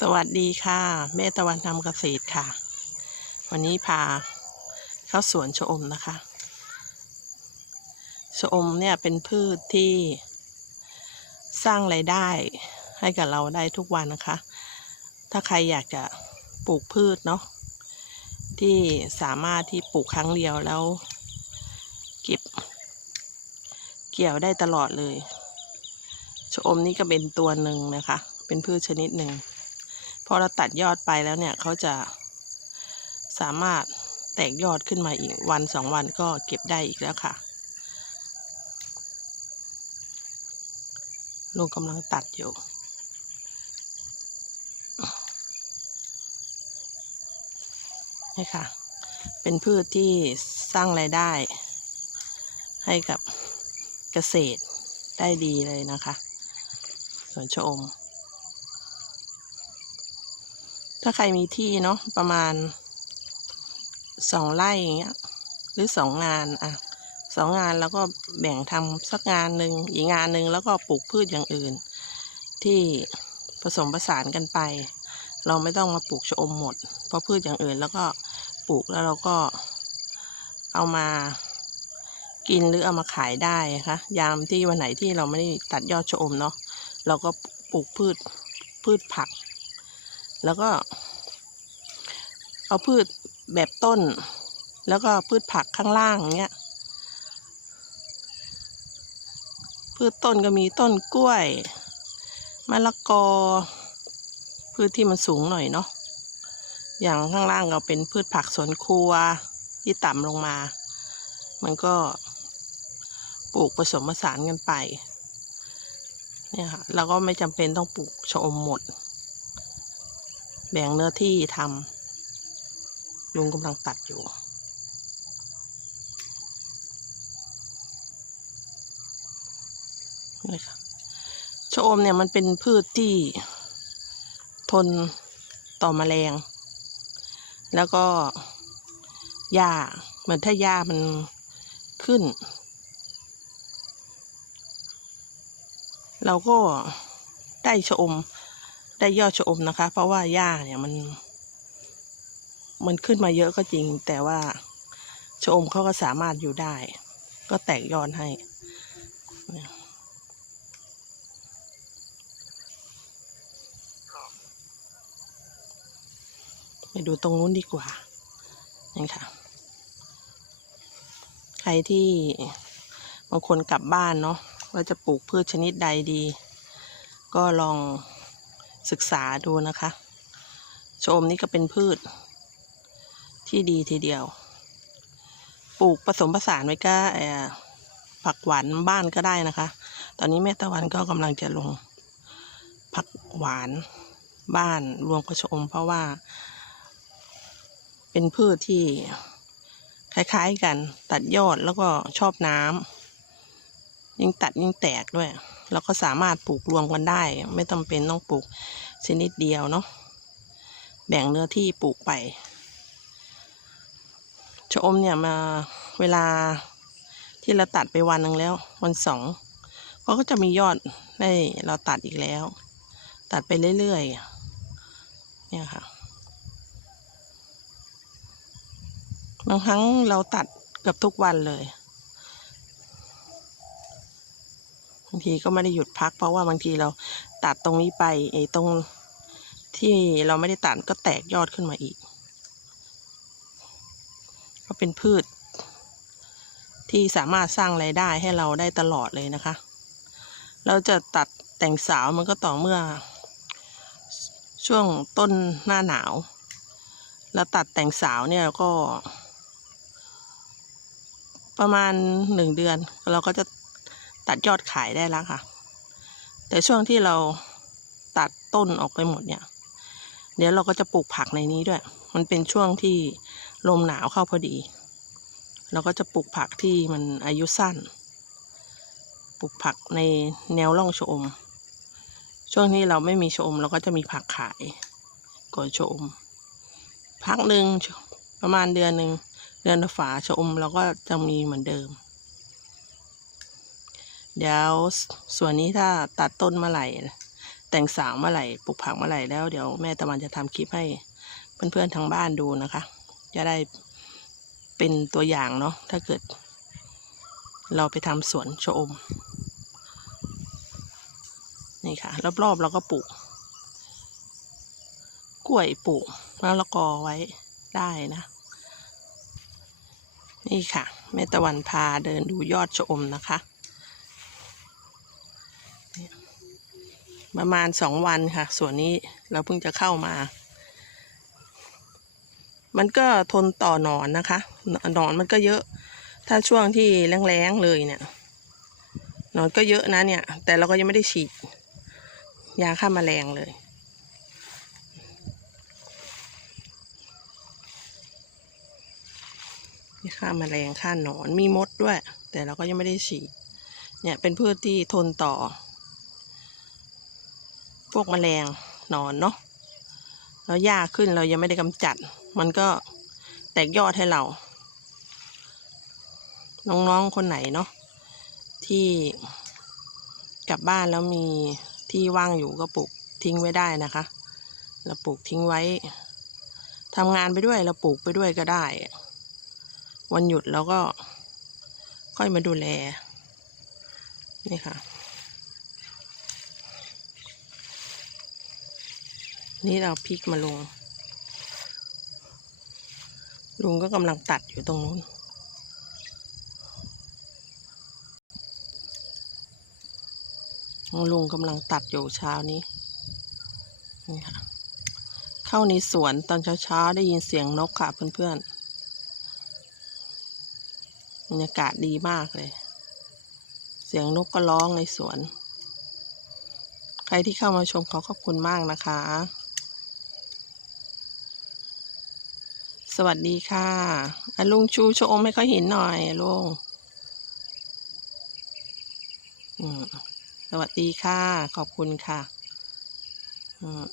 สวัสดีค่ะ แม่ตะวันทำเกษตรค่ะ วันนี้พาเข้าสวนชะอมนะคะชะอมเนี่ยเป็นพืชที่สร้างไรายได้ให้กับเราได้ทุกวันนะคะ ถ้าใครอยากจะปลูกพืชเนาะที่สามารถที่ปลูกครั้งเดียวแล้ว เก็บ เกี่ยวได้ตลอดเลยชะอมนี่ก็เป็นตัวหนึ่งนะคะ เป็นพืชชนิดหนึ่ง พอเราตัดยอดไปแล้วเนี่ยเขาจะสามารถแตกยอดขึ้นมาอีกวันสองวันก็เก็บได้อีกแล้วค่ะลุงกำลังตัดอยู่ นี่ค่ะ เป็นพืชที่สร้างไรายได้ ให้กับเกษตรได้ดีเลยนะคะสวนชะอม ถ้าใครมีที่เนาะประมาณสองไร่อย่างเงี้ยหรือสองงานอะสองงานแล้วก็แบ่งทำสักงานหนึ่งอีกงานหนึ่งแล้วก็ปลูกพืชอย่างอื่น ที่ผสมผสานกันไป เราไม่ต้องมาปลูกชะอมหมด เพราะพืชอย่างอื่นแล้วก็ปลูกแล้วเราก็เอามากินหรือเอามาขายได้นะคะยามที่วันไหนที่เราไม่ได้ตัดยอดชะอมเนาะเราก็ปลูกพืชพืชผัก แล้วก็ เอาพืชแบบต้น แล้วก็พืชผักข้างล่างเงี้ย พืชต้นก็มีต้นกล้วย มะละกอ พืชที่มันสูงหน่อยเนาะ อย่างข้างล่างก็เป็นพืชผักสวนครัวที่ต่ำลงมา มันก็ปลูกผสมผสานกันไป เนี่ยค่ะ เราก็ไม่จำเป็นต้องปลูกชะอมหมด แบ่งเนื้อที่ทำลุงกำลังตัดอยู่ นี่ค่ะชะอมเนี่ยมันเป็นพืชที่ทนต่อแมลง แล้วก็หญ้าเหมือนถ้าหญ้ามันขึ้น เราก็ได้ชะอม ได้ยอดชะอมนะคะ เพราะว่าหญ้าเนี่ยมัน มันขึ้นมาเยอะก็จริง แต่ว่าชะอมเขาก็สามารถอยู่ได้ ก็แตกยอดให้ไปดูตรงนู้นดีกว่านี่ค่ะ ใครที่บางคนกลับบ้านเนาะว่าจะปลูกพืชชนิดใดดี ก็ลอง ศึกษาดูนะคะชมนี่ก็เป็นพืช ที่ดีทีเดียว ปลูกผสมผสานไว้ก็ผักหวานบ้านก็ได้นะคะ ตอนนี้แม่ตะวันก็กำลังจะลง ผักหวานบ้านรวมกับชม เพราะว่า เป็นพืชที่คล้ายๆกันตัดยอดแล้วก็ชอบน้ำ ยิ่งตัดยิ่งแตกด้วยแล้วก็สามารถปลูกรวมกันได้ ไม่จำเป็นต้องปลูกชนิดเดียวเนาะแบ่งเนื้อที่ปลูกไปชะอมเนี่ยมาเวลาที่เราตัดไปวันหนึ่งแล้ว วันสองก็ก็จะมียอดให้เราตัดอีกแล้ว ตัดไปเรื่อยๆเนี่ยค่ะบางครั้งเราตัดเกือบทุกวันเลยบางทีก็ไม่ได้หยุดพัก เพราะว่าบางทีเราตัดตรงนี้ไปไอ้ตรงที่เราไม่ได้ตัดก็แตกยอดขึ้นมาอีก ก็เป็นพืช ที่สามารถสร้างไรายได้ให้เราได้ตลอดเลยนะคะ เราจะตัดแต่งสาวมันก็ต่อเมื่อ ช่วงต้นหน้าหนาว แล้วตัดแต่งสาวเนี่ยก็ ประมาณหนึ่งเดือนเราก็จะ ตัดยอดขายได้แล้วค่ะ แต่ช่วงที่เราตัดต้นออกไปหมดเนี่ย เดี๋ยวเราก็จะปลูกผักในนี้ด้วย มันเป็นช่วงที่ลมหนาวเข้าพอดี เราก็จะปลูกผักที่มันอายุสั้น ปลูกผักในแนวร่องชะอม ช่วงที่เราไม่มีชะอมเราก็จะมีผักขายก่อนชะอม พักหนึ่งประมาณเดือนหนึ่งเดือนฝาชะอมเราก็จะมีเหมือนเดิม เดี๋ยวส่วนนี้ถ้าตัดต้นเมื่อไหร่ แต่งสาวเมื่อไหร่ปลูกผักเมื่อไหร่แล้วเดี๋ยวแม่ตะวันจะทำคลิปให้เพื่อนๆทางบ้านดูนะคะ จะได้เป็นตัวอย่างเนาะถ้าเกิด เราไปทำสวนชะอม นี่ค่ะ รอบๆเราก็ปลูก กล้วยปลูกมะละกอไว้ได้นะ นี่ค่ะ แม่ตะวันพาเดินดูยอดชะอมนะคะเนี่ย ประมาณสองวันค่ะ ส่วนนี้เราเพิ่งจะเข้ามา มันก็ทนต่อหนอนนะคะ หนอนมันก็เยอะ ถ้าช่วงที่แรงๆเลยเนี่ย หนอนก็เยอะนะเนี่ย แต่เราก็ยังไม่ได้ฉีด ยาฆ่าแมลงเลยมีฆ่าแมลงฆ่าหนอนมีมดด้วย แต่เราก็ยังไม่ได้ฉีดเนี่ยเป็นพืชที่ทนต่อ พวกแมลงนอนเนาะแล้วหญ้าขึ้นเรายังไม่ได้กำจัด มันก็แตกยอดให้เรา น้องๆคนไหนเนาะที่กลับบ้านแล้วมีที่ว่างอยู่ก็ปลูกทิ้งไว้ได้นะคะ เราปลูกทิ้งไว้ทำงานไปด้วยเราปลูกไปด้วยก็ได้ วันหยุดเราก็ค่อยมาดูแล นี่ค่ะ นี่เราพริกมาลง ลุงก็กำลังตัดอยู่ตรงนู้น ลุงกำลังตัดอยู่เช้านี้ นี่ค่ะ เข้าในสวนตอนเช้าๆ ได้ยินเสียงนกค่ะเพื่อนๆ บรรยากาศดีมากเลย เสียงนกก็ร้องในสวนใครที่เข้ามาชมขอขอบคุณมากนะคะ สวัสดีค่ะอลุงชูชมให้เขาเห็นหน่อยลุงสวัสดีค่ะ ขอบคุณค่ะอืม